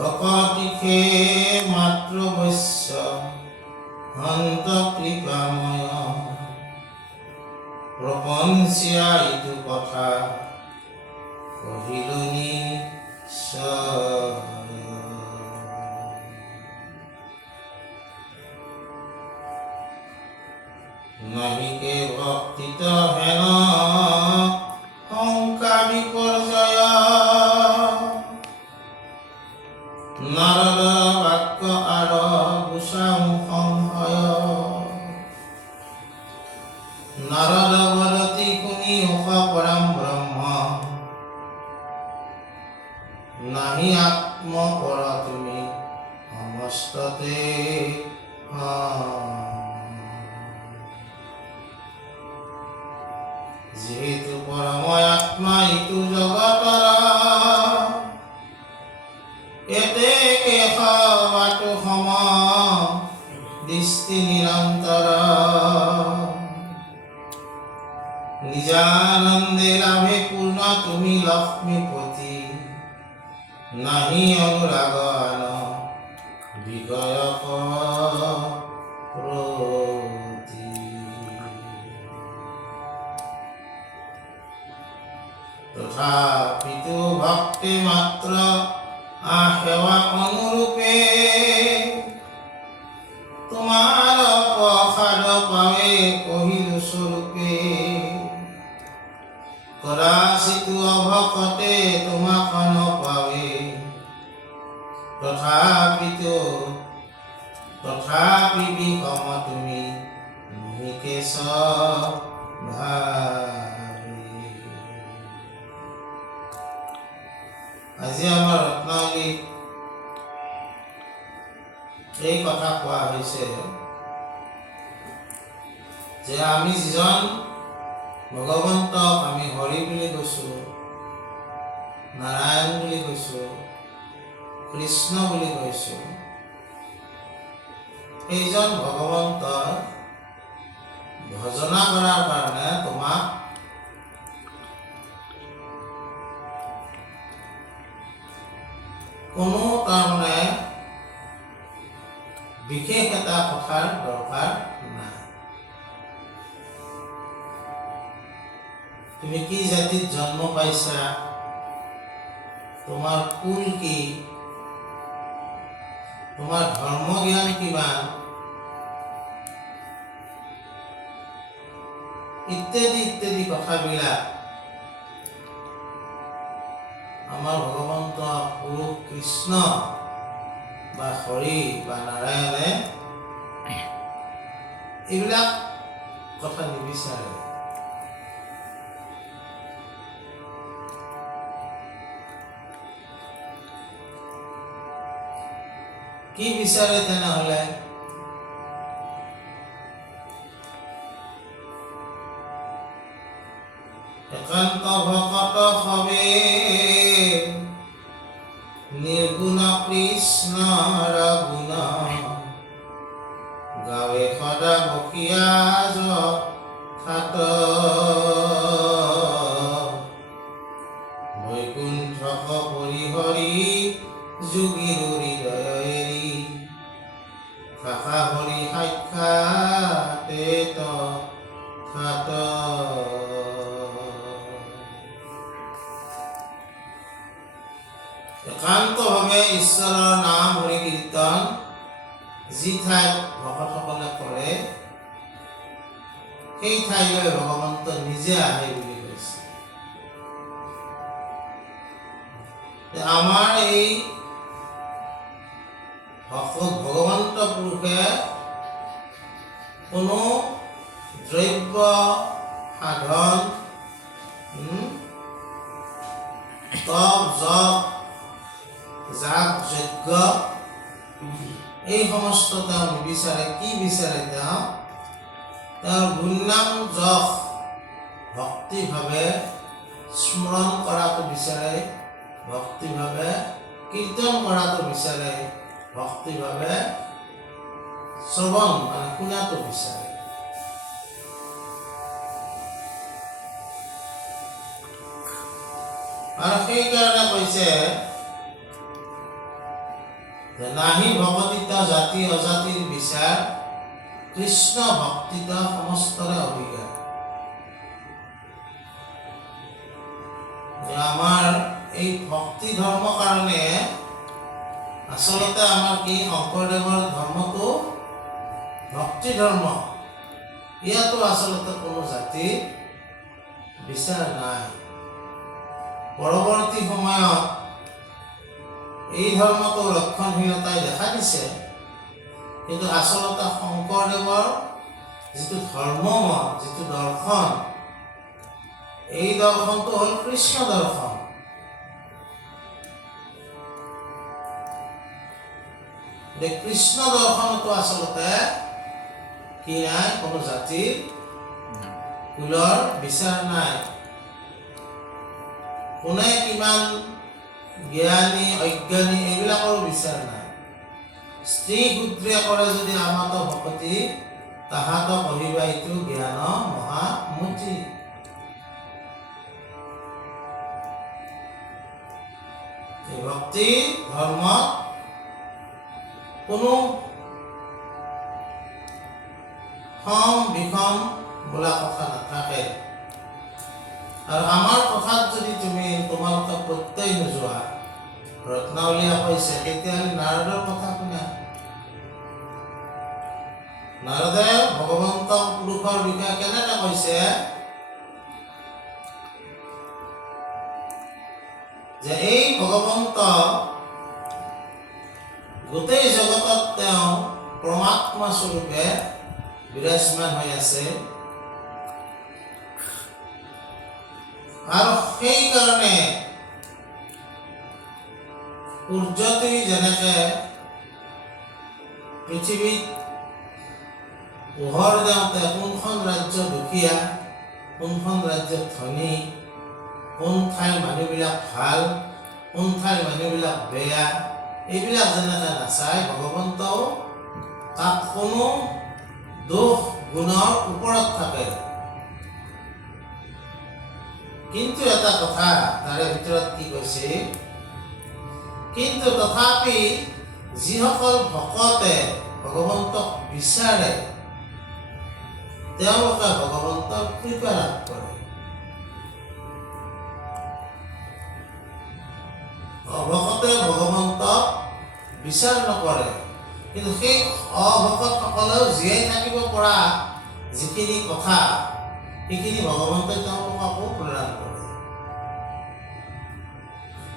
ভকতিকে মাত্ৰ বৈশ্য অন্ত কৃপাময় প্ৰপঞ্চিয়া ইটো কথা কহিলো নিশ্চয়। নাহিকে ভক্তিত হেন শংকা বিপৰ্যয় নাৰদ বাক্য আৰ গুচাম সংশয়। নাৰদ বদতি শুনি উষ পৰম ব্ৰহ্ম নাহি আত্ম পৰ তুমি সমস্ততে যিহেতু পৰময় আত্মা ইটো জগতৰ এতে কেশৱাটো সম দৃষ্টি নিৰন্তৰ। নিজানন্দে লাভে পূৰ্ণ তুমি লক্ষ্মীপতি নাহি অনুৰাগ আন বিগয়ক প্ৰতি। তথাপিতো ভক্তি মাত্ৰ সেৱা অনুৰূপে তোমাৰ প্ৰসাদ পাৱে কহিলো স্বৰূপে। কদাচিতো অভকতে তোমাক নপাৱে তথাপি বিষম তুমি মোহিকে স্বভাৱে। আজি আমাৰ ৰত্নাৱলীত এই কথা কোৱা হৈছে যে আমি যিজন ভগৱন্তক আমি হৰি বুলি কৈছো, নাৰায়ণ বুলি কৈছো, কৃষ্ণ বুলি কৈছো, সেইজন ভগৱন্তৰ ভজনা কৰাৰ কাৰণে তোমাক কোনো তাৰমানে বিশেষ এটা কথাৰ দৰকাৰ নাই। তুমি কি জাতিত জন্ম পাইছা, তোমাৰ কুল কি, তোমাৰ ধৰ্ম জ্ঞান কিমান, ইত্যাদি ইত্যাদি কথাবিলাক আমাৰ ভগৱন্ত পুৰুষ কৃষ্ণ বা হৰি বা নাৰায়ণে এইবিলাক কথা নিবিচাৰে। কি বিচাৰে তেনেহলে? একান্ত ভকত হবে নিৰ্গুণ কৃষ্ণৰ গুণ, গাৱে সদা বকিয়া যথাত, বৈকুণ্ঠক পৰিহৰি যোগীৰ হৃদয় এৰি, থাকা হৰি সাক্ষাতে তথাত। একান্তভাৱে ঈশ্বৰৰ নাম হৰি কীৰ্তন যি ঠাইত ভকতসকলে কৰে, সেই ঠাইলৈ ভগৱন্ত নিজে আহে বুলি কৈছে। আমাৰ এই ভগৱন্ত পুৰুষে কোনো দ্ৰব্য সাধন, তপ জপ যাগ যজ্ঞ এই সমস্ত তেওঁ নিবিচাৰে। কি বিচাৰে? তেওঁৰ গুণনাম যশ ভক্তিভাৱে স্মৰণ কৰাটো বিচাৰে, ভক্তিভাৱে কীৰ্তন কৰাটো বিচাৰে, ভক্তিভাৱে শ্ৰৱণ মানে শুনাটো বিচাৰে। আৰু সেইকাৰণে কৈছে নাহি ভকতিত জাতি অজাতিৰ বিচাৰ, কৃষ্ণ ভক্তিত সমস্তৰে অভিজ্ঞা। আমাৰ এই ভক্তি ধৰ্ম কাৰণে আচলতে আমাৰ কি শংকৰদেৱৰ ধৰ্মটো ভক্তি ধৰ্ম। ইয়াতো আচলতে কোনো জাতি বিচাৰ নাই। পৰৱৰ্তী সময়ত এই ধৰ্মটো ৰক্ষণহীনতাই দেখা দিছে, কিন্তু আচলতে শংকৰদেৱৰ যিটো ধৰ্মমত, যিটো দৰ্শন, এই দৰ্শনটো হ'ল কৃষ্ণ দৰ্শন। কৃষ্ণ দৰ্শনতো আচলতে কি নাই? কোনো জাতিৰ কুলৰ বিচাৰ নাই। কোনে কিমান জ্ঞানী অজ্ঞানী এইবিলাকৰ বিচাৰ নাই। স্ত্ৰী শূদ্ৰে কৰে যদি আমাত ভকতি, তাহাত কহিবা এইটো জ্ঞান মহামতি। এই ভক্তি ধৰ্মত কোনো সম বিষম বোলা কথা নাথাকে। আৰু আমাৰ কথাত যদি তোমালোকে প্ৰত্যয় নোযোৱা, ৰত্নাৱলীয়া কৈছে, তেতিয়াহ'লে নাৰদৰ কথা শুনা। নাৰদে ভগৱন্ত পুৰুষৰ বিষয়ে কেনেকৈ কৈছে যে এই ভগৱন্ত গোটেই জগতত তেওঁ পৰমাত্মা স্বৰূপে বিৰাজমান হৈ আছে। আৰু সেইকাৰণে সূৰ্যটি যেনেকে পৃথিৱীত পোহৰ দিওঁতে কোনখন ৰাজ্য দুখীয়া, কোনখন ৰাজ্য ধনী, কোন ঠাইৰ মানুহবিলাক ভাল, কোন ঠাইৰ মানুহবিলাক বেয়া, এইবিলাক যেনেকে নাচায়, ভগৱন্তও তাত কোনো দোষ গুণৰ ওপৰত থাকে। কিন্তু এটা কথা তাৰে ভিতৰত কি কৈছে, কিন্তু তথাপি যিসকল ভকতে ভগৱন্তক বিচাৰে, তেওঁলোকে ভগৱন্তৰ কৃপা লাভ কৰে। অভকতে ভগৱন্তক বিচাৰ নকৰে, কিন্তু সেই অভকতসকলেও জীয়াই থাকিব পৰা যিখিনি কথা, সেইখিনি ভগৱন্তই তেওঁলোককো প্ৰদান কৰে।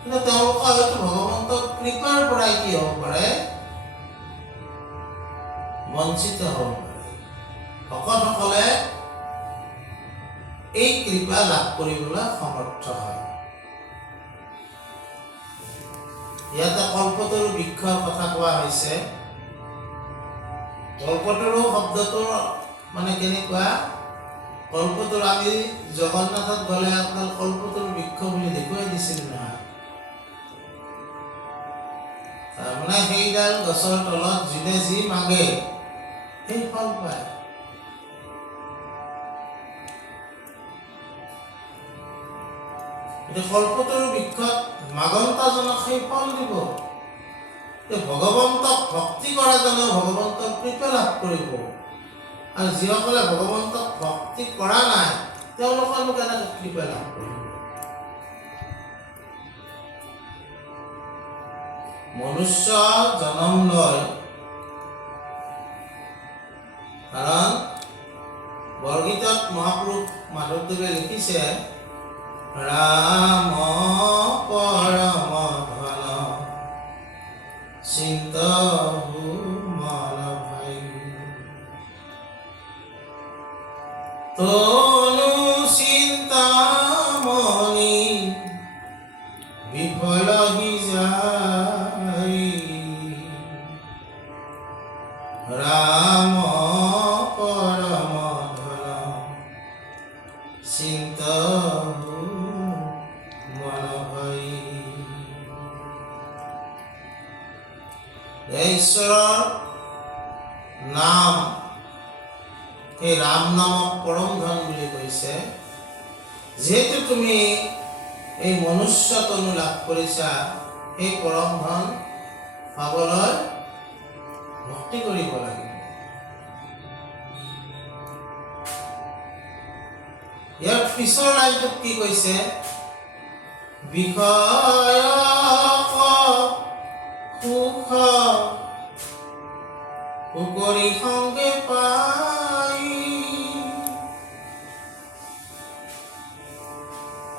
কিন্তু তেওঁলোকৰ হয়তো ভগৱন্তৰ কৃপাৰ পৰাই কি হ'ব পাৰে, বঞ্চিত হ'ব পাৰে। ভকতসকলে এই কৃপা লাভ কৰিবলৈ সমৰ্থ হয়। ইয়াতে কল্পতৰু বৃক্ষৰ কথা কোৱা হৈছে। কল্পতৰু শব্দটোৰ মানে কেনেকুৱা, কল্পতৰু আমি জগন্নাথত গ'লে আপোনাৰ কল্পতৰু বৃক্ষ বুলি দেখুৱাই দিছিল নহয়। তাৰমানে সেইডাল গছৰ তলত যোনে যি মাগে সেই ফল পায়। কল্পতৰু বৃক্ষত মাগন্তাজনক সেই ফল দিব। ভগৱন্তক ভক্তি কৰাজনে ভগৱন্তৰ কৃপা লাভ কৰিব, আৰু যিসকলে ভগৱন্তক ভক্তি কৰা নাই তেওঁলোকেনো কেনেকৈ কৃপা লাভ কৰিব। মনুষ্য জন্ম লয়, কাৰণ বৰগীতত মহাপুৰুষ মাধৱদেৱে লিখিছে, ৰাম পৰম ধন চিন্তহু মন ভাই, তনু চিন্তামণি বিফল হি যায়, ৰাম পৰম ধন চিন্তহু মন ভাই। ঈশ্বৰৰ নাম, এই ৰাম নামক পৰম ধন বুলি কৈছে। যিহেতু তুমি এই মনুষ্য তনু লাভ কৰিছা, এই পৰম ধন পাবলৈ ভক্তি কৰিব লাগিব। ইয়াৰ পিছৰ লাইনটোত কি কৈছে, বিষয় সুখ কৰি সংগে পাই,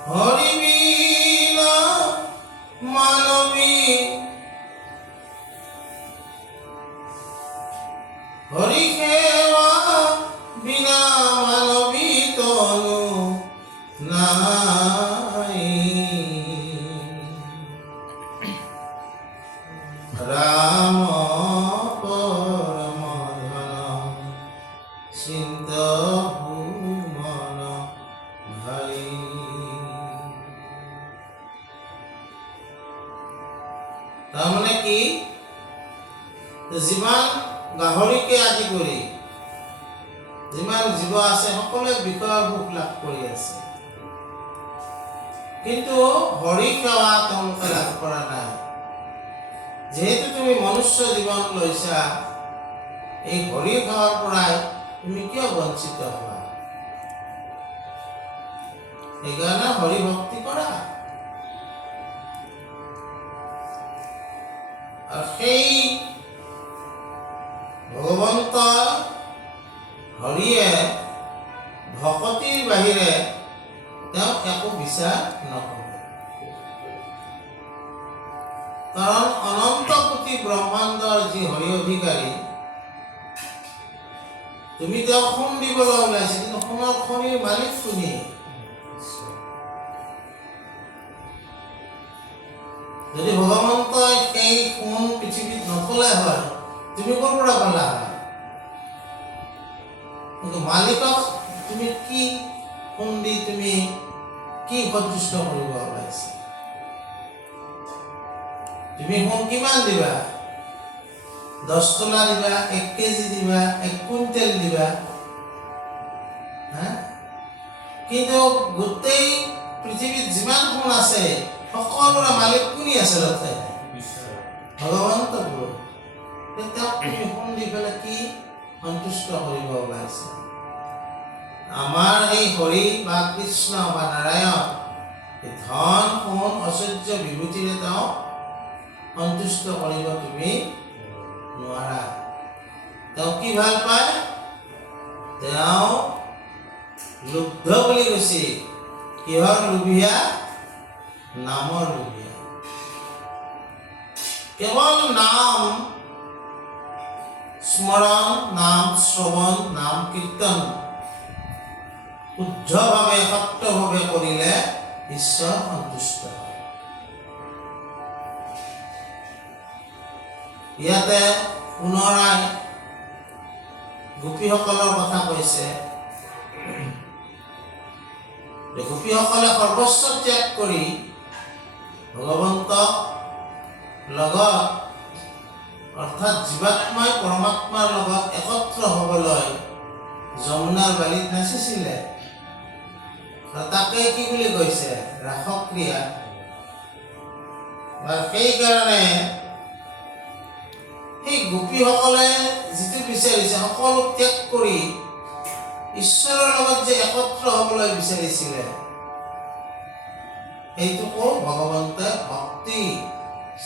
হৰি বিনা মানৱী, হৰি সেৱা বিনা মানৱী তনু নাই, ৰাম পৰম ধন চিন্তহু মন ভাই। তাৰমানে কি, যিমান গাহৰিকে আদি কৰি যিমান জীৱ আছে সকলোৱে বিষয়ৰ সুখ লাভ কৰি আছে, কিন্তু হৰি সেৱা তেওঁলোকে লাভ কৰা নাই। যিহেতু তুমি মনুষ্য জীৱন লৈছা, এই হৰি সেৱাৰ পৰাই তুমি কিয় বঞ্চিত হোৱা? সেইকাৰণে হৰি ভক্তি কৰা। আৰু সেই ভগৱন্ত হৰিয়ে ভকতিৰ বাহিৰে তেওঁক একো বিচাৰ নকৰে। কাৰণ অনন্ত কোটি ব্ৰহ্মাণ্ডৰ যি হৰি অধিকাৰী, তুমি তেওঁক সোণ দিবলৈ ওলাইছে, কিন্তু সোণৰ খনিৰ মালিক কোনে? যদি ভগৱন্তই সেই সোণ পৃথিৱীত নথলে হয়, তুমি ক'ৰ পৰা পালা হয়? কিন্তু মালিকক তুমি কি সোণ দি তুমি কি সন্তুষ্ট কৰিব ওলাইছা? তুমি সোণ কিমান দিবা? 10 তোলা দিবা, 1 কেজি দিবা, 1 কুইণ্টেল দিবা? কিন্তু গোটেই পৃথিৱীত যিমান সোণ আছে সকলোৰে মালিক কোনে আচলতে? ভগৱন্ত গুৰু। তেওঁক তুমি সোণ দি পেলাই কি সন্তুষ্ট কৰিব ওলাইছে? আমাৰ এই হৰি বা কৃষ্ণ বা নাৰায়ণ ধন সোণ ঐশ্বৰ্য বিভূতিৰে তেওঁক সন্তুষ্ট কৰিব তুমি নোৱাৰা। তেওঁ কি ভাল পায়? তেওঁ লুব্ধ বুলি কৈছে। কিহৰ লোভিয়া? নামৰ লোভিয়া। কেৱল নাম স্মৰণ, নাম শ্ৰৱণ, নাম কীৰ্তন শুদ্ধভাৱে সত্যভাৱে কৰিলে ঈশ্বৰ সন্তুষ্ট হয়। ইয়াতে পুনৰাই গোপীসকলৰ কথা কৈছে। গোপীসকলে সৰ্বস্ব ত্যাগ কৰি ভগৱন্তক লগত অৰ্থাৎ জীৱাত্মাই পৰমাত্মাৰ লগত একত্ৰ হ'বলৈ যমুনাৰ বালিত নাচিছিলে। তাকে কি বুলি কৈছে? ৰাসক্ৰিয়া। আৰু সেইকাৰণে সেই গোপীসকলে যিটো বিচাৰিছে সকলো ত্যাগ কৰি ঈশ্বৰৰ লগত যে একত্ৰ হ'বলৈ বিচাৰিছিলে, এইটোকো ভগৱন্তই ভক্তি,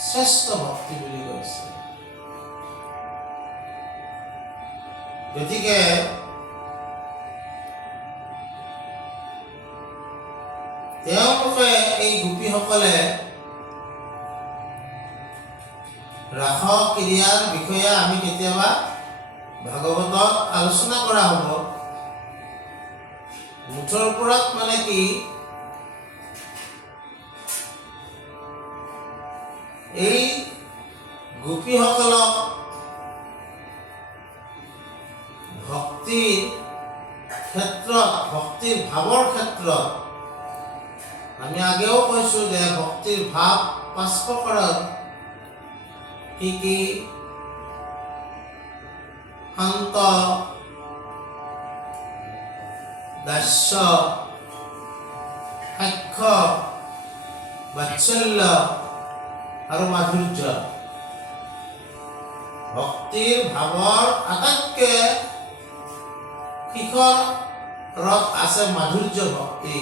শ্ৰেষ্ঠ ভক্তি বুলি কৈছে। গতিকে তেওঁলোকে এই গোপীসকলে ৰাস ক্ৰিয়াৰ বিষয়ে আমি কেতিয়াবা ভাগৱতত আলোচনা কৰা হ'ব। মুঠৰ ওপৰত মানে কি, এই গোপীসকলক ভক্তিৰ ক্ষেত্ৰত, ভক্তিৰ ভাৱৰ ক্ষেত্ৰত আমি আগেও কৈছোঁ যে ভক্তিৰ ভাৱ 5 প্ৰকাৰৰ। কি কি? শান্ত, দাস্য, সাক্ষ্য, বাৎসল্য আৰু মাধুৰ্য। ভক্তিৰ ভাৱৰ আটাইতকৈ শিখৰত আছে মাধুৰ্য ভক্তি,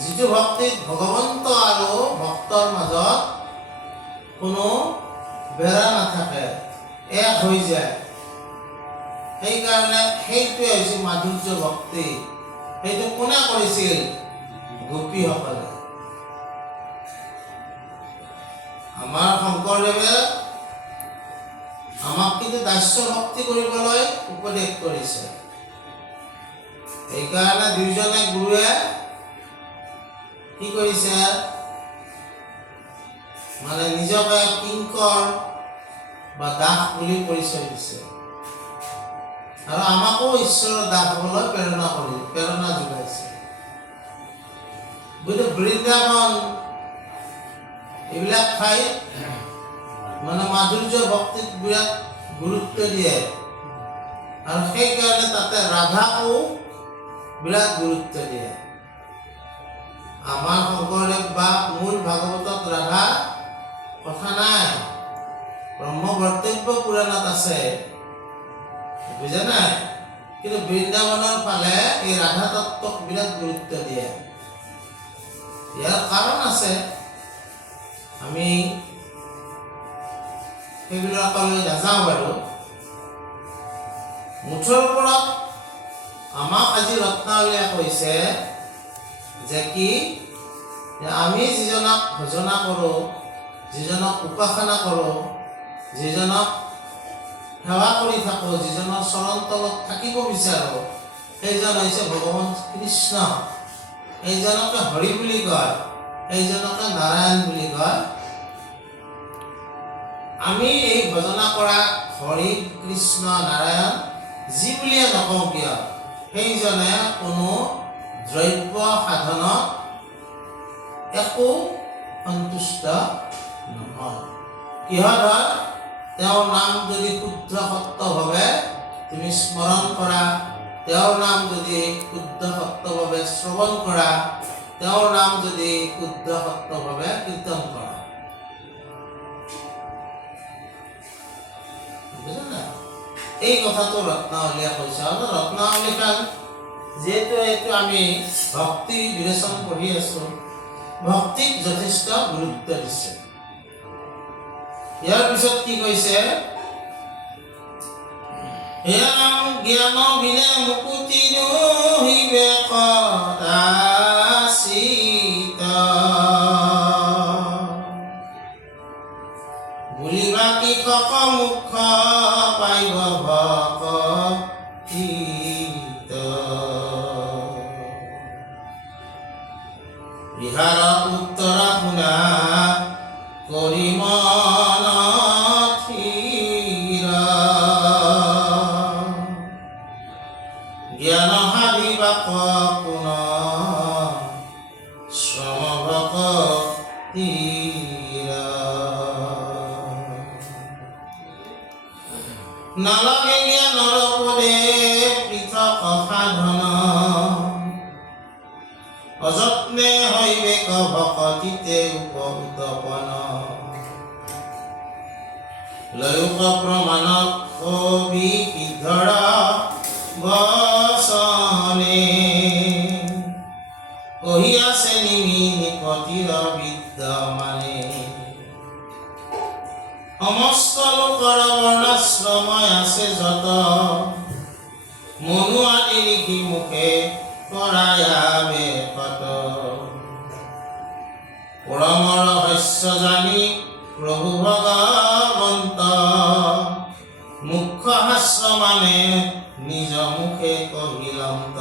যিটো ভক্তিত ভগৱন্ত আৰু ভক্তৰ মাজত কোনো বেৰা নাথাকে, এক হৈ যায়। সেইকাৰণে সেইটোৱে হৈছে মাধুৰ্য ভক্তি। সেইটো কোনে কৰিছিল? গোপীসকলে। আমাৰ শংকৰদেৱে আমাক কিন্তু দাস্য ভক্তি কৰিবলৈ উপদেশ কৰিছে। সেইকাৰণে দুইজনে গুৰুৱে কি কৰিছে? মানে নিজকে কিংকৰ বা দাস বুলি পৰিচয় দিছে আৰু আমাকো ঈশ্বৰৰ দাস হ'বলৈ প্ৰেৰণা যোগাইছে। গতিকে বৃন্দাবন এইবিলাক ঠাইত মানে মাধুৰ্য ভক্তিত বিৰাট গুৰুত্ব দিয়ে আৰু সেইকাৰণে তাতে ৰাধাকো বিৰাট গুৰুত্ব দিয়ে। আমাৰ শংকৰদেৱ বা মূল ভাগৱতত ৰাধা কথা নাই, ব্ৰহ্মবৰ্তব্য পুৰাণত আছে, বুজা নাই? কিন্তু বৃন্দাবনৰ ফালে এই ৰাধা তত্ত্বক বিৰাট গুৰুত্ব দিয়ে। ইয়াৰ কাৰণ আছে, আমি সেইবিলাকলৈ নাযাওঁ বাৰু। মুঠৰ ওপৰত আমাক আজি ৰত্নাৱলীয়ে কৈছে যে কি, আমি যিজনক ভজনা কৰোঁ, যিজনক উপাসনা কৰোঁ, যিজনক সেৱা কৰি থাকোঁ, যিজনৰ চৰণ তলত থাকিব বিচাৰোঁ, সেইজন হৈছে ভগৱান কৃষ্ণ। এইজনকে হৰি বুলি কয়, এইজনকে নাৰায়ণ বুলি কয়। আমি এই ভজনা কৰা হৰি, কৃষ্ণ, নাৰায়ণ যি বুলিয়ে নকওঁ কিয়, সেইজনে কোনো দ্ৰব্য সাধনত একো সন্তুষ্ট নহয়। কিহত হয়? তেওঁৰ নাম যদি শুদ্ধ সত্যভাৱে তুমি স্মৰণ কৰা, তেওঁৰ নাম যদি শুদ্ধ সত্যভাৱে শ্ৰৱণ কৰা, তেওঁৰ নাম যদি শুদ্ধ সত্যভাৱে কীৰ্তন কৰা। বুজিলা? এই কথাটো ৰত্নাৱলীয়ে কৈছে। আৰু ৰত্নাৱলীখন যিহেতু এইটো আমি ভক্তি বিবেচন কৰি আছোঁ, ভক্তিক যথেষ্ট গুৰুত্ব দিছে। ইয়াৰ পিছত কি কৈছে? জ্ঞান বিনে মুকুতি নহিবে কদাচিত, বুলিবা কি শিক্ষক মুখ পাইব ভকতীত ইহাৰ উত্তৰ শুনা কৰি মন থিৰ জ্ঞান হাৰিবা কোন শ্ৰম ভকতীৰ নালাগে জ্ঞানৰ পদে পৃথক সাধন অযত্নে হৈবেক ভকতিতে উপউত্থাপন লয়ুক প্ৰমাণত কবি সিদ্ধৰ বচনে কহি আছে নিমি নিপতিৰ বিদ্যমানে সমস্ত লোকৰ বৰ্ণাশ্ৰময় আছে যত মনু আদি লিখি মুখে কৰায়াবে কত পৰমৰ ৰহস্য জানি প্ৰভু ভগৱন্ত মুখ্য শাস্ত্ৰ মানে নিজ মুখে কহিলন্ত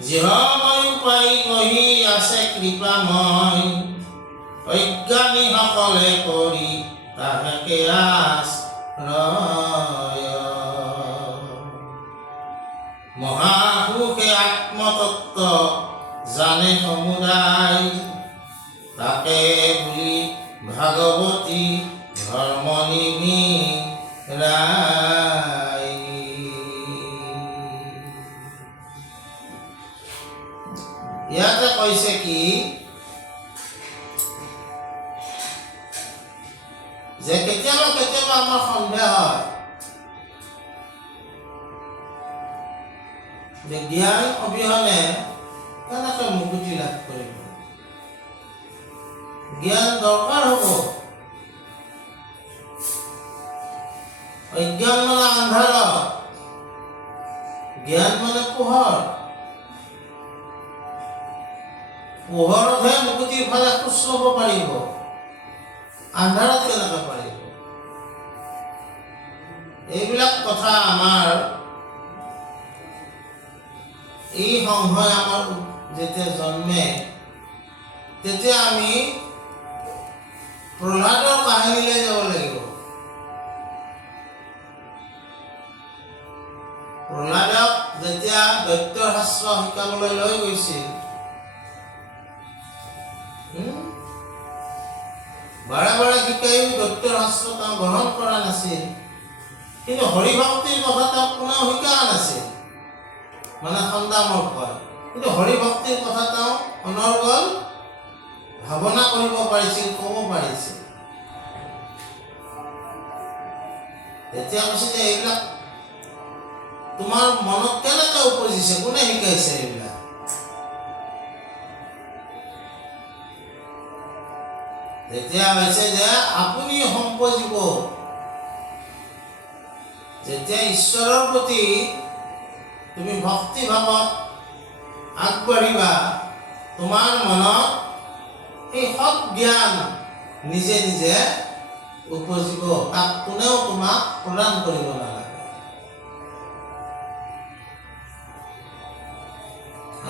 যিহময় উপায় কহি আছে কৃপাময় অজ্ঞানী সকলে কৰি তাহাকে আশ্ৰয় মহাপুৰুষে আত্মতত্ত্ব জানে সমুদায় তাকে বুলি ভাগৱতী ধৰ্ম নিমিৰাই ইয়াতে কৈছে কি যে কেতিয়াবা কেতিয়াবা আমাৰ সন্দেহ হয় যে জ্ঞান অবিহনে কেনেকৈ মুক্তি লাভ কৰিব জ্ঞান দৰকাৰ হ'ব অজ্ঞান মানে আন্ধাৰ জ্ঞান মানে পোহৰ পোহৰতহে মুক্তিৰ ফালে খোজ ল'ব পাৰিব আন্ধাৰত কেনেকৈ পাৰিব এইবিলাক কথা আমাৰ এই সংশয় আমাৰ যেতিয়া জন্মে তেতিয়া আমি প্ৰহ্লাদৰ কাহিনীলৈ যাব লাগিব প্ৰহ্লাদক যেতিয়া দৈত্যৰ শাস্ত্ৰ শিকাবলৈ লৈ গৈছিল বাৰে বাৰে শিকাইও দৈত্যৰ শাস্ত্ৰ তেওঁ গ্ৰহণ কৰা নাছিল কিন্তু হৰিভক্তিৰ কথা তেওঁক কোনেও শিকা নাছিল মানে সন্দামৰ কয় কিন্তু হৰিভক্তিৰ কথা তেওঁ অনৰ্গল ভাৱনা কৰিব পাৰিছিল ক'ব পাৰিছিল তেতিয়া কৈছে যে এইবিলাক তোমাৰ মনত কেনেকৈ উপজিছে কোনে শিকাইছে এইবিলাক তেতিয়া হৈছে যে আপুনি সম্পজিব যেতিয়া ঈশ্বৰৰ প্ৰতি তুমি ভক্তি ভাৱত আগবাঢ়িবা তোমাৰ মনত এই সৎ জ্ঞান নিজে নিজে উপজিব তাক কোনেও তোমাক প্ৰদান কৰিব নালাগে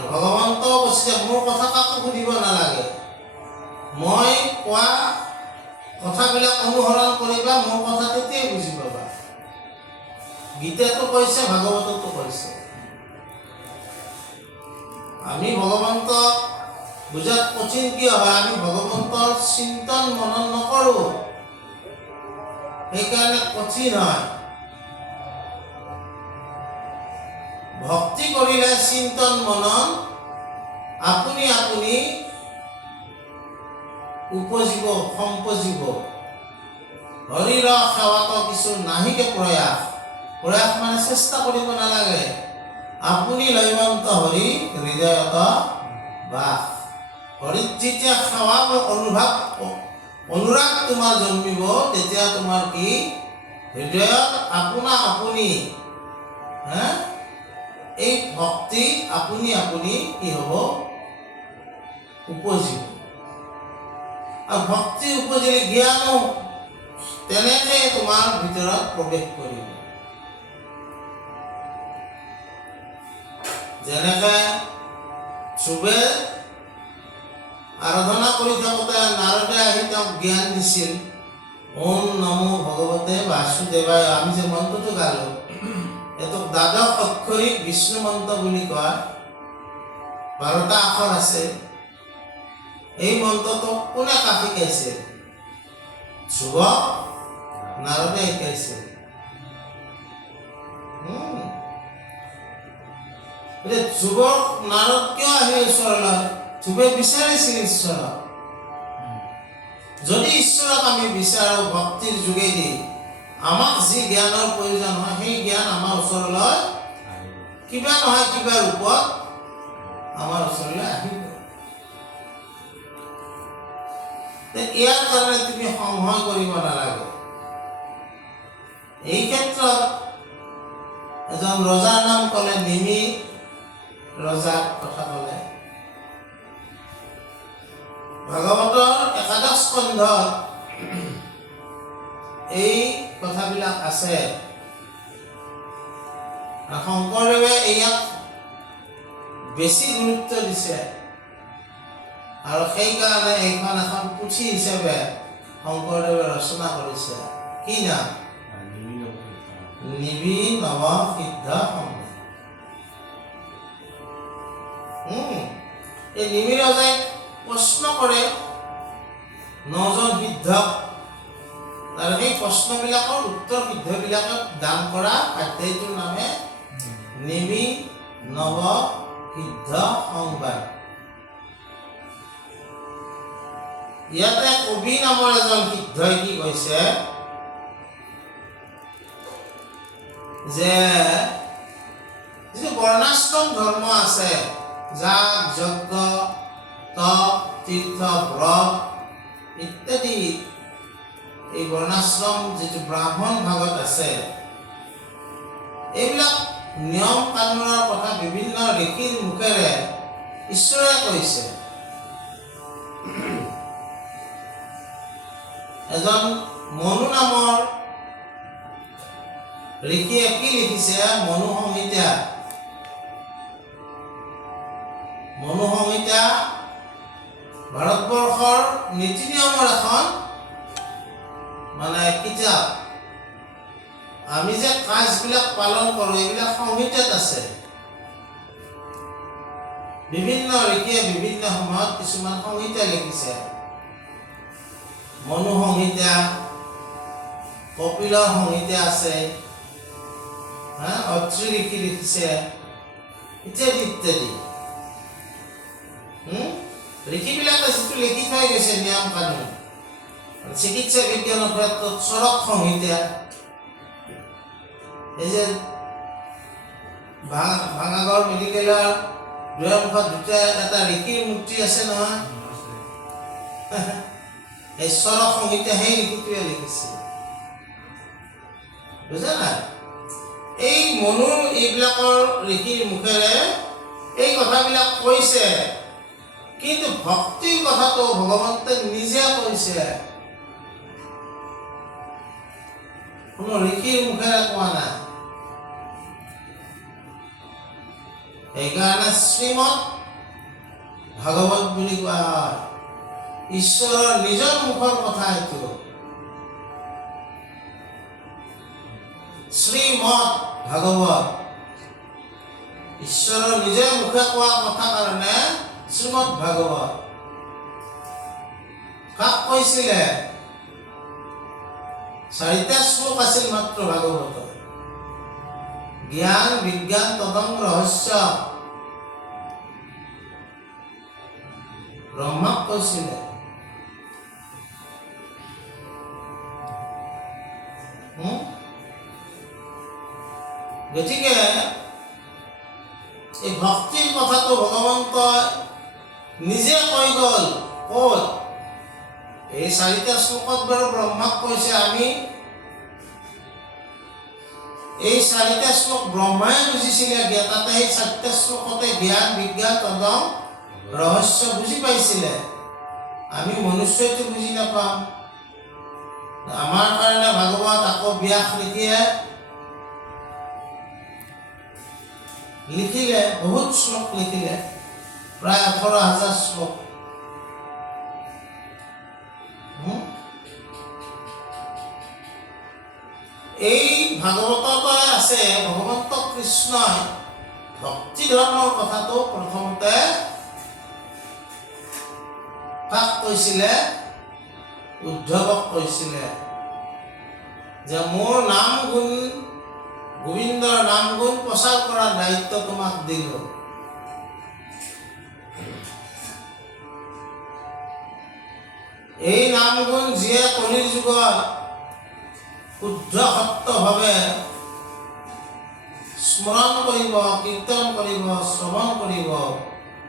ভগৱন্ত কৈছে মোৰ কথা কাকো সুধিব নালাগে মই কোৱা কথাবিলাক অনুসৰণ কৰিবা মোৰ কথা তেতিয়াই বুজি পাবা গীতাতো কৈছে ভাগৱততো কৈছে আমি ভগৱন্ত বুজাত কঠিন কিয় হয় আমি ভগৱন্তৰ চিন্তন মনন নকৰোঁ সেইকাৰণে কঠিন হয় ভক্তি কৰিলে চিন্তন মনন আপুনি আপুনি উপজিব সম্পজিব হৰিৰ সেৱাত কিছু নাহিকে প্ৰয়াস মানে চেষ্টা কৰিব নালাগে আপুনি লৈবন্ত হৰি হৃদয়ত বাস হৰিত যেতিয়া সেৱা অনুৰাগ তোমাৰ জন্মিব তেতিয়া তোমাৰ কি হৃদয়ত আপোনা আপুনি এই ভক্তি আপুনি আপুনি কি হ'ব উপজিব আৰু ভক্তি উপযোগী জ্ঞানো তেনেকৈ তোমাৰ ভিতৰত প্ৰৱেশ কৰিব। যেনেকৈ ধ্ৰুৱে আৰাধনা কৰি থাকোঁতে নাৰদে আহি তেওঁক জ্ঞান দিছিল, ওম নমো ভগৱতে বাসুদেৱায়। আমি যে মন্ত্ৰটো গালোঁ, এইটোক দ্বাদশ অক্ষৰিক বিষ্ণু মন্ত্ৰ বুলি কয়। 12টা আখৰ আছে। এই মন্ত্ৰটো কোনে কাক শিকাইছে? ধ্ৰুৱক নাৰদে শিকাইছে। ধ্ৰুৱক নাৰদ কিয় আহিল ঈশ্বৰলৈ? ধ্ৰুৱে বিচাৰিছিল ঈশ্বৰক। যদি ঈশ্বৰক আমি বিচাৰোঁ ভক্তিৰ যোগেদি, আমাক যি জ্ঞানৰ প্ৰয়োজন হয় সেই জ্ঞান আমাৰ ওচৰলৈ কিবা নহয় কিবা ৰূপত আমাৰ ওচৰলৈ আহিব। ইয়াৰ কাৰণে তুমি সংশয় কৰিব নালাগে। এই ক্ষেত্ৰত এজন ৰজাৰ নাম ক'লে, নিমি ৰজাৰ কথা ক'লে। ভাগৱতৰ 11 স্কন্ধত এই কথাবিলাক আছে। শংকৰদেৱে ইয়াক বেছি গুৰুত্ব দিছে আৰু সেইকাৰণে এইখন এখন পুথি হিচাপে শংকৰদেৱে ৰচনা কৰিছে। কি নাম? নিবি নৱ সিদ্ধ সংঘ। এই নিমি ৰজাই প্ৰশ্ন কৰে 9জন সিদ্ধক, আৰু সেই প্ৰশ্নবিলাকৰ উত্তৰ সিদ্ধবিলাকক দান কৰা অধ্যায়টোৰ নামে নিমি নৱ সিদ্ধ সংবাদ। ইয়াতে কবি নামৰ এজন সিদ্ধই কি কৈছে যে যিটো বৰ্ণাশ্ৰম ধৰ্ম আছে, যাগ যজ্ঞ তপ তীৰ্থ ব্ৰত ইত্যাদি, এই বৰ্ণাশ্ৰম যিটো ব্ৰাহ্মণ ভাগত আছে, এইবিলাক নিয়ম কানুনৰ কথা বিভিন্ন ঋষিৰ মুখেৰে ঈশ্বৰে কৈছে। এজন মনু নামৰ ঋষিয়ে কি লিখিছে? মনু সংহিতা। মনু সংহিতা ভাৰতবৰ্ষৰ নীতি নিয়মৰ এখন কিতাপ। আমি যে কাজবিলাক পালন কৰোঁ এইবিলাক সংহিতাত আছে। বিভিন্ন ঋষিয়ে বিভিন্ন সময়ত কিছুমান সংহিতা লিখিছে। মনু সংহিতা, কপিলৰ সংহিতা আছে, অত্ৰি ঋষি লিখিছে, ইত্যাদি ইত্যাদি। ঋষিবিলাকে যিটো লিখি থৈ গৈছে নিয়ম কানুন, চিকিৎসা বিজ্ঞানৰ ক্ষেত্ৰত চৰক সংহিতা, এই যে ভাঙাগড় মেডিকেলৰ দুৱাৰমুখত এটা ঋষিৰ মূৰ্তি আছে নহয়, এই চৰক সংহিতা সেই ঋষিটোৱে লিখিছে। বুজা নাই? এই মনু এইবিলাকৰ ঋষিৰ মুখেৰে এই কথাবিলাক কৈছে, কিন্তু ভক্তিৰ কথাটো ভগৱন্তে নিজে কৈছে, কোনো ঋষিৰ মুখেৰে কোৱা নাই। সেইকাৰণে শ্ৰীমদ ভাগৱত বুলি কোৱা হয়। ঈশ্বৰৰ নিজৰ মুখৰ কথা এইটো। শ্ৰীমদ ভাগৱত ঈশ্বৰৰ নিজে মুখে কোৱা কথা কাৰণে শ্ৰীমদ ভাগৱত। কাক কৈছিলে? 4টা শ্লোক আছিল মাত্ৰ ভাগৱতৰ। জ্ঞান বিজ্ঞান তদং ৰহস্য, ব্ৰহ্মাক কৈছিলে। গতিকে এই ভক্তিৰ কথাটো ভগৱন্তই নিজে কৈ গ'ল। ক'ত? এই 4টা শ্লোকত বাৰু ব্ৰহ্মাক কৈছে। আমি এই 4টা শ্লোক ব্ৰহ্মাই বুজিছিলে, তাতে এই 4টা শ্লোকতে জ্ঞান বিজ্ঞান তদং ৰহস্য বুজি পাইছিলে। আমি মনুষ্যটো বুজি নাপাম। আমাৰ কাৰণে ভাগৱত আকৌ ব্যাস লিখিলে বহুত শ্লোক লিখিলে, প্ৰায় 18,000 শ্লোক। এই ভাগৱততে আছে ভগৱন্ত কৃষ্ণই ভক্তি ধৰ্মৰ কথাটো প্ৰথমতে কাক কৈছিলে? উদ্ধৱক কৈছিলে যে মোৰ নাম গুণ, গোবিন্দৰ নাম গুণ প্ৰচাৰ কৰাৰ দায়িত্ব তোমাক দিলো। এই নাম গুণ যিয়ে কলিৰ যুগত শুদ্ধ সত্যভাৱে স্মৰণ কৰিব, কীৰ্তন কৰিব, শ্ৰৱণ কৰিব,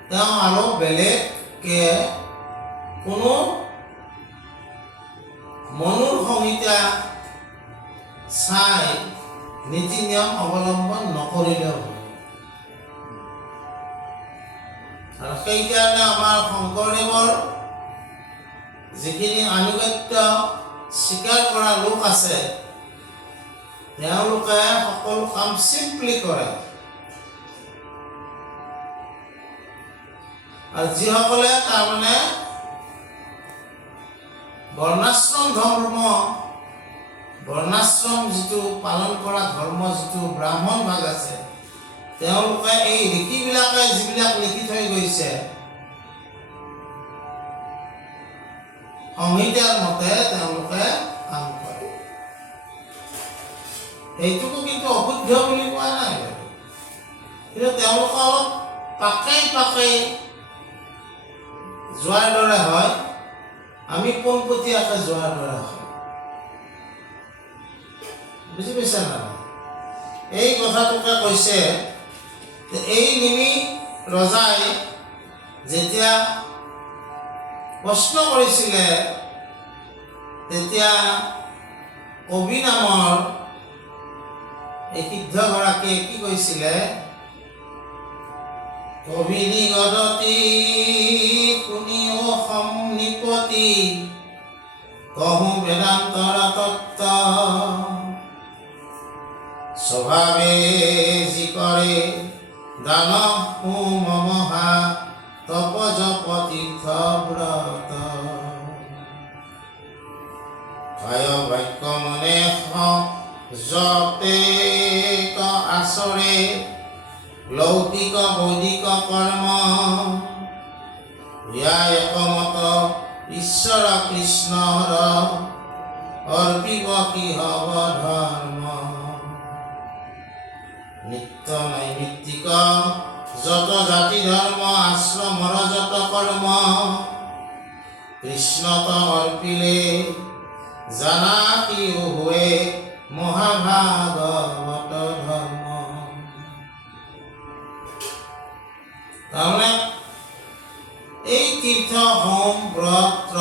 তেওঁ আৰু বেলেগকে কোনো মনুৰ সংহিতা চাই নীতি নিয়ম অৱলম্বন নকৰিলেও হয়। আৰু সেইকাৰণে আমাৰ শংকৰদেৱৰ যিখিনি আনুগত্য স্বীকাৰ কৰা লোক আছে, তেওঁলোকে সকলো কাম চিম্পলি কৰে। আৰু যিসকলে তাৰমানে বৰ্ণাশ্ৰম ধৰ্ম, বৰ্ণাশ্ৰম যিটো পালন কৰা ধৰ্ম, যিটো ব্ৰাহ্মণ ভাগ আছে, তেওঁলোকে এই ঋষিবিলাকে যিবিলাক লিখি থৈ গৈছে সংহিতাৰ মতে তেওঁলোকে কাম কৰে। এইটোকো কিন্তু অশুদ্ধ বুলি কোৱা নাই, কিন্তু তেওঁলোকে অলপ পাকেই পাকেই যোৱাৰ দৰে হয়, আমি পোনপটীয়াকৈ যোৱাৰ দৰে হয়। বুজি পাইছা না? এই কথাটোকে কৈছে যে এই নিমি ৰজাই যেতিয়া প্ৰশ্ন কৰিছিলে, তেতিয়া কবি নামৰ এই সিদ্ধগৰাকীয়ে কি কৈছিলে? কবি নিগদতি শুনিও সমনিপতি কহো বেদান্তৰ তত্ত্ব স্বভাৱে যি কৰে দান মমহা তপ জপ তীৰ্থ ব্ৰত কায় বাক্য মনে যতে আচৰে লৌকিক বৈদিক কৰ্ম ইয়াৰ একমত ঈশ্বৰ কৃষ্ণৰ অৰ্পিব কি হব ধৰ্ম নিত্য নৈমিত্তিক যত জাতি ধৰ্ম আশ্ৰমৰ যত কৰ্ম কৃষ্ণত অৰ্পিলে জানা কি হোৱে মহাভাগৱত ধৰ্ম। তাৰমানে এই তীৰ্থ হোম ব্ৰত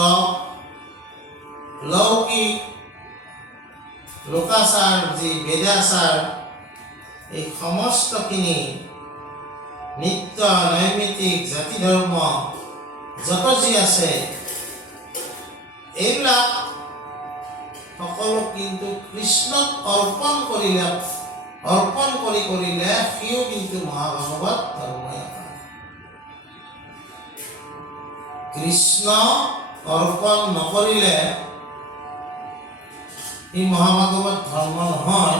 লৌকিক লোকাচাৰ, যি বেদাচাৰ, এই সমস্তখিনি নিত্য নৈমিত্তিক জাতি ধৰ্ম যত যি আছে, এইবিলাক সকলো কিন্তু কৃষ্ণক অৰ্পণ কৰিলে সিও কিন্তু মহাভাগৱত ধৰ্মই হয়। কৃষ্ণ অৰ্পণ নকৰিলে ই মহাভাগৱত ধৰ্ম নহয়।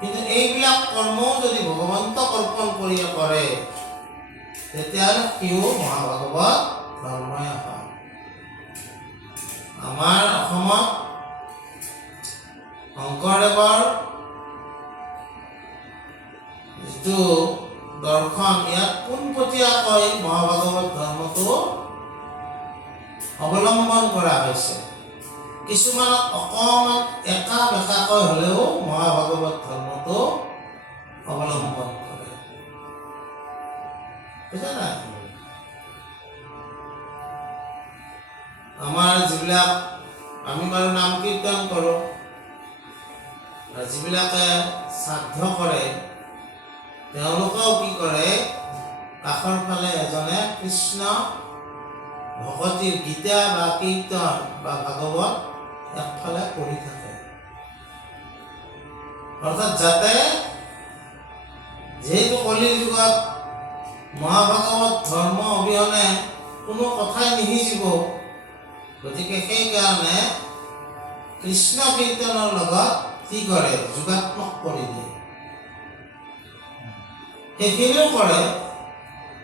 কিন্তু এইবিলাক কৰ্মও যদি ভগৱন্তক অৰ্পণ কৰি কৰে, তেতিয়াহ'লে সিও মহাভাগৱত ধৰ্মই হয়। আমাৰ অসমত শংকৰদেৱৰ যিটো দৰ্শন, ইয়াত পোনপটীয়াকৈ মহাভাগৱত ধৰ্মটো অৱলম্বন কৰা হৈছে। কিছুমানক অকণমান একা বেকাকৈ হ'লেও মহাভাগৱত ধৰ্মটো অৱলম্বন কৰে। বুজা নাই? আমাৰ যিবিলাক আমি বাৰু নাম কীৰ্তন কৰোঁ, আৰু যিবিলাকে শ্ৰাদ্ধ কৰে, তেওঁলোকেও কি কৰে, কাষৰ ফালে এজনে কৃষ্ণ ভকতিৰ গীতা বা কীৰ্তন বা ভাগৱত একফালে পঢ়ি থাকে। অৰ্থাৎ যাতে যিহেতু কলিৰ যুগত মহাভাগৱত ধৰ্ম অবিহনে কোনো কথাই নিসিজিব, গতিকে সেইকাৰণে কৃষ্ণ কীৰ্তনৰ লগত কি কৰে, যোগাত্মক কৰি দিয়ে। সেইখিনিও কৰে,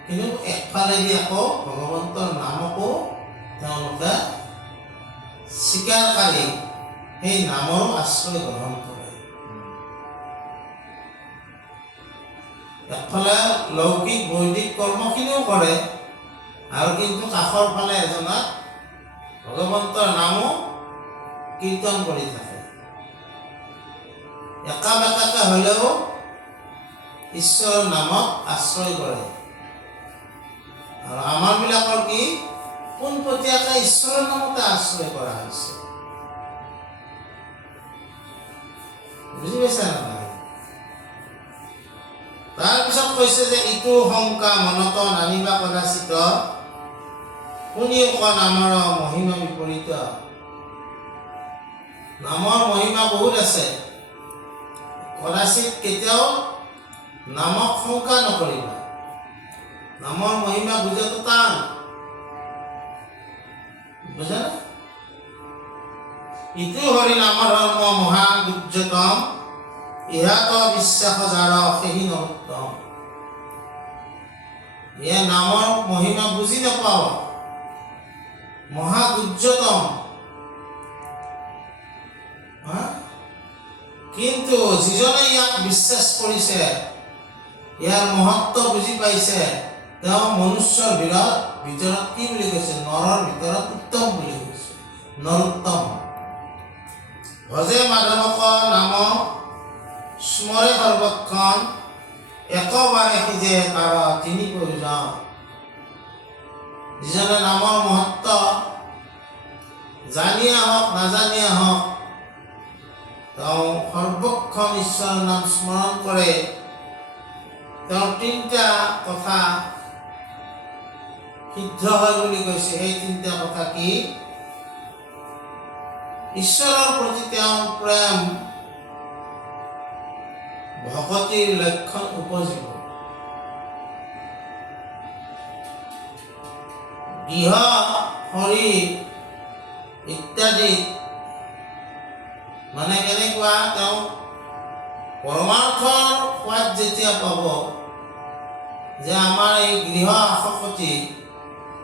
কিন্তু একফালেদি আকৌ ভগৱন্তৰ নামকো তেওঁলোকে স্বীকাৰকাৰী সেই নামৰো আশ্ৰয় গ্ৰহণ কৰে। একফালে লৌকিক বৈদিক কৰ্মখিনিও কৰে, আৰু কিন্তু কাষৰ ফালে এজনাক ভগৱন্তৰ নামো কীৰ্তন কৰি থাকে। একা বেকাকে হ'লেও ঈশ্বৰৰ নামক আশ্ৰয় কৰে। আৰু আমাৰবিলাকৰ কি পোনপটীয়াকে ঈশ্বৰৰ নামতে আশ্ৰয় কৰা হৈছে। বুজি পাইছা নাই? তাৰপিছত কৈছে যে ইটো শংকা মনত নানিবা কদাচিত, শুনিও ক নামৰ মহিমা বিপৰীত। নামৰ মহিমা বহুত আছে, কদাচিত কেতিয়াও নামক শংকা নকৰিবা। নামৰ মহিমা বুজাটো টান, বুজা? ইটো হৰি নামৰ ধৰ্ম মহা গুজ্জতম, ইহাত বিশ্বাস যাৰ সেহি নৰোত্তম। ইয়ে নামৰ মহিমা বুজি নাপাও, মহা গুজ্জতম, কিন্তু যিজনে ইয়াক বিশ্বাস কৰিছে, ইয়াৰ মহত্ব বুজি পাইছে, তেওঁ মনুষ্যৰ ভিতৰত কি বুলি কৈছে, নৰৰ ভিতৰত উত্তম বুলি কৈছে, নৰোত্তম। ভজে মাধৱক নাম স্মৰে সৰ্বক্ষণ, একবাৰে সিজে তাৰ তিনি প্ৰয়োজন। যিজনে নামৰ মহত্ব জানিয়ে হওক নাজানিয়ে হওক, তেওঁ সৰ্বক্ষণ ঈশ্বৰৰ নাম স্মৰণ কৰে, তেওঁৰ তিনিটা কথা সিদ্ধ হয় বুলি কৈছে। সেই তিনিটা কথা কি? ঈশ্বৰৰ প্ৰতি তেওঁৰ প্ৰেম, ভকতিৰ লক্ষণ উপজিব, গৃহ হৰি ইত্যাদি। মানে কেনেকুৱা, তেওঁ পৰমাৰ্থৰ সোৱাদ যেতিয়া পাব, যে আমাৰ এই গৃহ আসক্তি,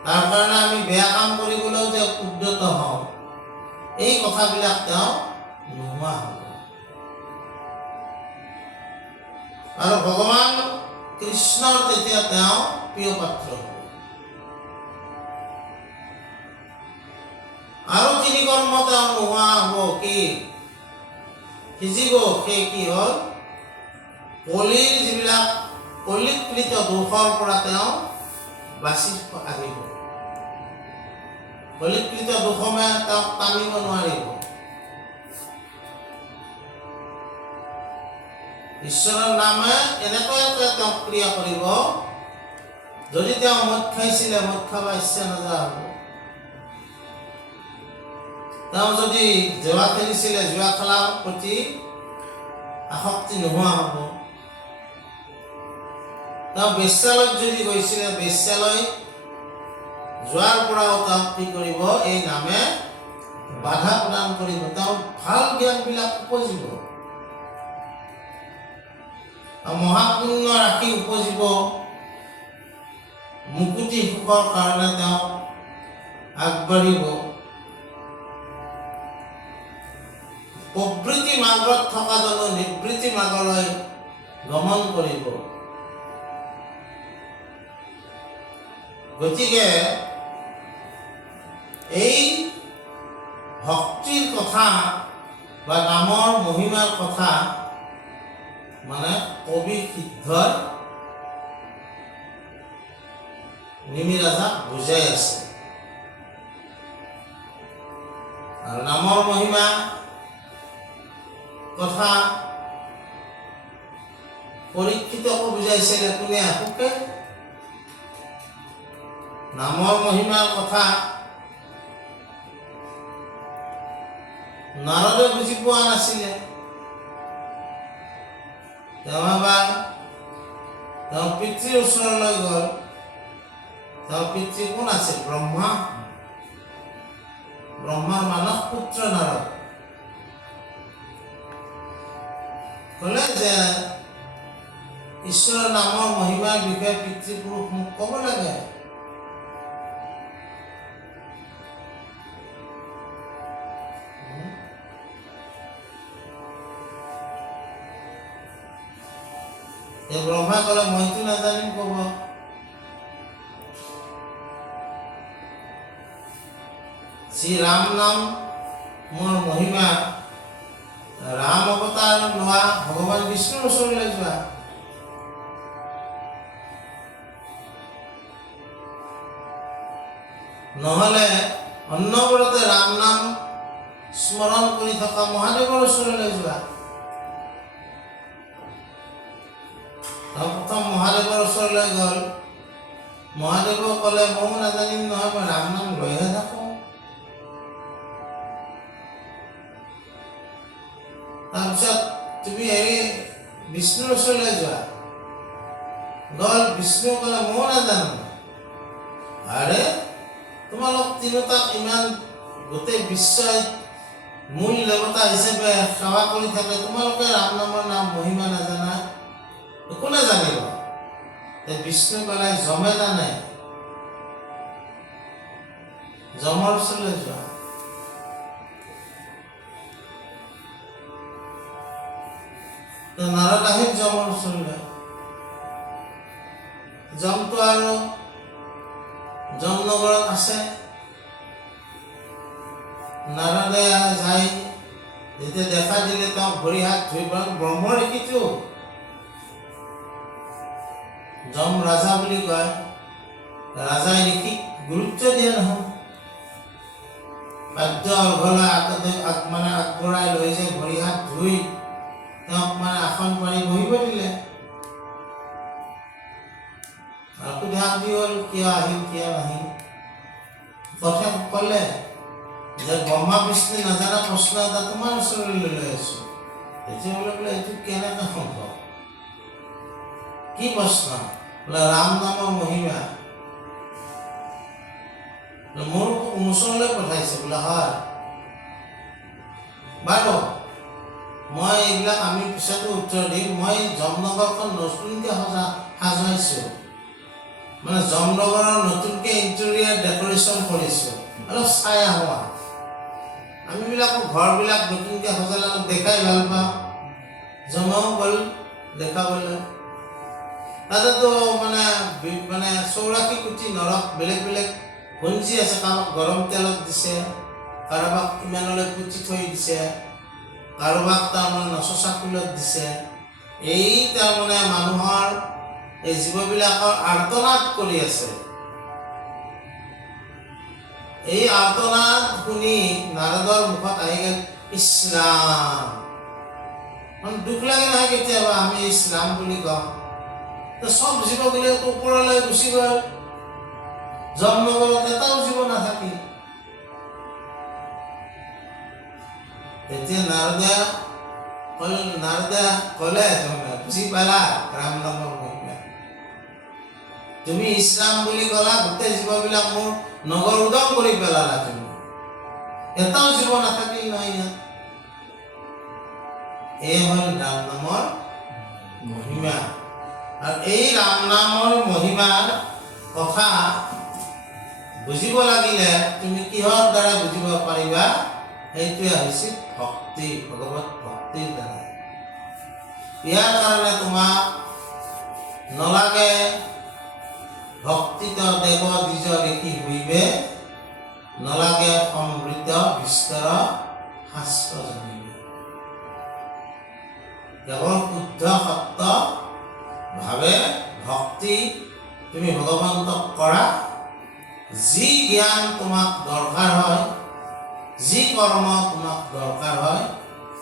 তাৰ কাৰণে আমি বেয়া কাম কৰিবলৈও যে উদ্যত হওঁ, এই কথাবিলাক তেওঁ নোহোৱা হ'ব। আৰু ভগৱান কৃষ্ণৰ তেতিয়া তেওঁ প্ৰিয় পাত্ৰ হ'ব। আৰু তিনি কৰ্ম তেওঁ নোহোৱা হ'ব, কি সিজিব? সেই কি হ'ল, কলিৰ যিবিলাক কলিকৃত দোষৰ পৰা তেওঁ বাচি আহিব। কলিকৃত দোষমে তেওঁক টানিব নোৱাৰিব। ঈশ্বৰৰ নামে এনেকৈ তেওঁক ক্ৰিয়া কৰিব, যদি তেওঁ মদ খাইছিলে, মদ খাব ইচ্ছা নোযোৱা হ'ব। তেওঁ যদি জুৱা খেলিছিলে, জুৱা খেলাৰ প্ৰতি আসক্তি নোহোৱা হ'ব। তেওঁ বেশ্যালয়ত যদি গৈছিলে, বেশ্যালয় যোৱাৰ পৰাও তেওঁক কি কৰিব, এই নামে বাধা প্ৰদান কৰিব। তেওঁ ভাল জ্ঞানবিলাক উপজিব, মহাপুণ্য ৰাশি উপজিব, মুকুতি সুখৰ কাৰণে তেওঁ আগবাঢ়িব। প্ৰবৃত্তি মাৰ্গত থকা জনো নিবৃত্তি মাৰ্গলৈ গমন কৰিব। গতিকে এই ভক্তিৰ কথা বা নামৰ মহিমাৰ কথা মানে কবি সিদ্ধই নিমিৰাজাক বুজাই আছে। আৰু নামৰ মহিমা কথা পৰীক্ষিতকো বুজাইছিলে, কোনে? সুকে। নামৰ মহিমাৰ কথা নাৰদে বুজি পোৱা নাছিলে। তেওঁ এবাৰ তেওঁৰ পিতৃৰ ওচৰলৈ গ'ল। তেওঁৰ পিতৃ কোন আছিল? ব্ৰহ্মা। ব্ৰহ্মাৰ মানস পুত্ৰ নাৰদ। ক'লে যে ঈশ্বৰৰ নামৰ মহিমাৰ বিষয়ে পিতৃপুৰুষ মোক ক'ব লাগে। ব্ৰহ্মাই ক'লে মইতো নাজানিম ক'ব। শ্ৰী ৰাম নাম মোৰ মহিমা, ৰাম অৱতাৰ লোৱা ভগৱান বিষ্ণুৰ ওচৰলৈ যোৱা। নহ'লে অন্নবৰতে ৰাম নাম স্মৰণ কৰি থকা মহাদেৱৰ ওচৰলৈ যোৱা। প্ৰথম মহাদেৱৰ ওচৰলৈ গ'ল। মহাদেৱে ক'লে ময়ো নাজানিম নহয়, মই ৰাম নাম লৈহে থাকোঁ। তাৰপিছত তুমি বিষ্ণুৰ ওচৰলৈ যোৱা। গ'ল, বিষ্ণুৱে ক'লে ময়ো নাজানো। আৰে তোমালোক তিনিওটাক ইমান গোটেই বিশ্বই মূল দেৱতা হিচাপে সেৱা কৰি থাকে, তোমালোকে ৰাম নামৰ নাম মহিমা নাজানা, কোনে জানিব? বিষ্ণু ক'লে যমে জানে। যমৰ ওচৰলৈ যোৱা। নাৰদ আহিল যমৰ ওচৰলৈ। যমটো আৰু যমনগৰত আছে। নাৰদে যাই যেতিয়া দেখা দিলে তেওঁক ভৰি হাত ধুই ব্ৰহ্ম ঋষিটো যম ৰাজা বুলি কয়। ৰাজাই ঋষিক গুৰুত্ব দিয়ে নহয়। বাদ্য অৰ্ঘলৈ আগবঢ়াই লৈ যায়, ভৰি হাত ধুই তেওঁক আসন পাৰি বহিব দিলে। সোধা সুধি হ'ল, কিয় আহিল কিয় নাহিল? কথা ক'লে যে ব্ৰহ্মা বিষ্ণু নাজানা প্ৰশ্ন এটা তোমাৰ ওচৰলৈ লৈ আছো। তেতিয়া বোলে এইটো কেনেকৈ সম্ভৱ? কি প্ৰশ্ন? বোলে ৰাম নামৰ মহিমা মোৰ ওচৰলৈ পঠাইছে। বোলে হয় বাৰু, মই এইবিলাক আমি পিছতো উত্তৰ দিম। মই যমনগৰখন নতুনকৈ সাজাইছোঁ, যমনগৰৰ নতুনকৈ ইণ্টেৰিয়াৰ ডেকৰেশ্যন কৰিছোঁ। অলপ চাই আহোঁ। আমিবিলাকো ঘৰবিলাক নতুনকৈ সজালে অলপ দেখাই ভাল পাওঁ। যমেও গ'ল দেখাবলৈ। তাতেতো 84 কোটি নৰক বেলেগ বেলেগ গঞ্জি আছে। কাৰোবাক গৰম তেলত দিছে, কাৰোবাক ইমানলৈ পুতি থৈ দিছে, কাৰোবাক নচচা কুলত দিছে। এই মানুহৰ এই জীৱবিলাকৰ আৰ্তনাদ কৰি আছে। এই আৰ্তনাদ শুনি নাৰদৰ মুখত আহি গ'ল ইছৰাম। দুখ লাগে নহয় কেতিয়াবা আমি ইছৰাম বুলি কওঁ। চব জীৱবিলাক ওপৰলৈ গুচি গ'ল, যমনগৰত এটাও জীৱ নাথাকিল। তেতিয়া নাৰদে ক'লে বুজি পালা ৰাম নামৰ মহিমা? তুমি ইছৰাম বুলি ক'লা, গোটেই জীৱবিলাক মোৰ নগৰ উদং কৰি পেলালা। তুমি এটাও জীৱ নাথাকিল নহয় ইয়াত। এই হ'ল ৰাম নামৰ মহিমা। আৰু এই ৰাম নামৰ মহিমাৰ কথা বুজিব লাগিলে তুমি কিহৰ দ্বাৰা বুজিব পাৰিবা? সেইটোৱে হৈছে ভক্তি, ভগৱত ভক্তিৰ দ্বাৰা। ইয়াৰ কাৰণে তোমাক নালাগে ভক্তিত দেৱ দ্বিজ ঋষি হইবে, নালাগে সমৃদ্ধ বিস্তৰ শাস্ত্ৰ জানিবে। কেৱল শুদ্ধ সত্য ভাৱে ভক্তি তুমি ভগৱন্তক কৰা। যি জ্ঞান তোমাক দৰকাৰ হয়, যি কৰ্ম তোমাক দৰকাৰ হয়,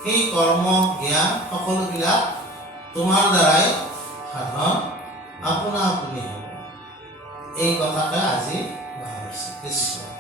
সেই কৰ্ম জ্ঞান সকলোবিলাক তোমাৰ দ্বাৰাই সাধন আপোনা আপুনি হ'ব। এই কথাকে আজি মহৰ্ষি কৃষ্ণ।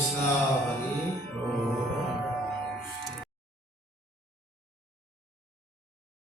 Krishna Hare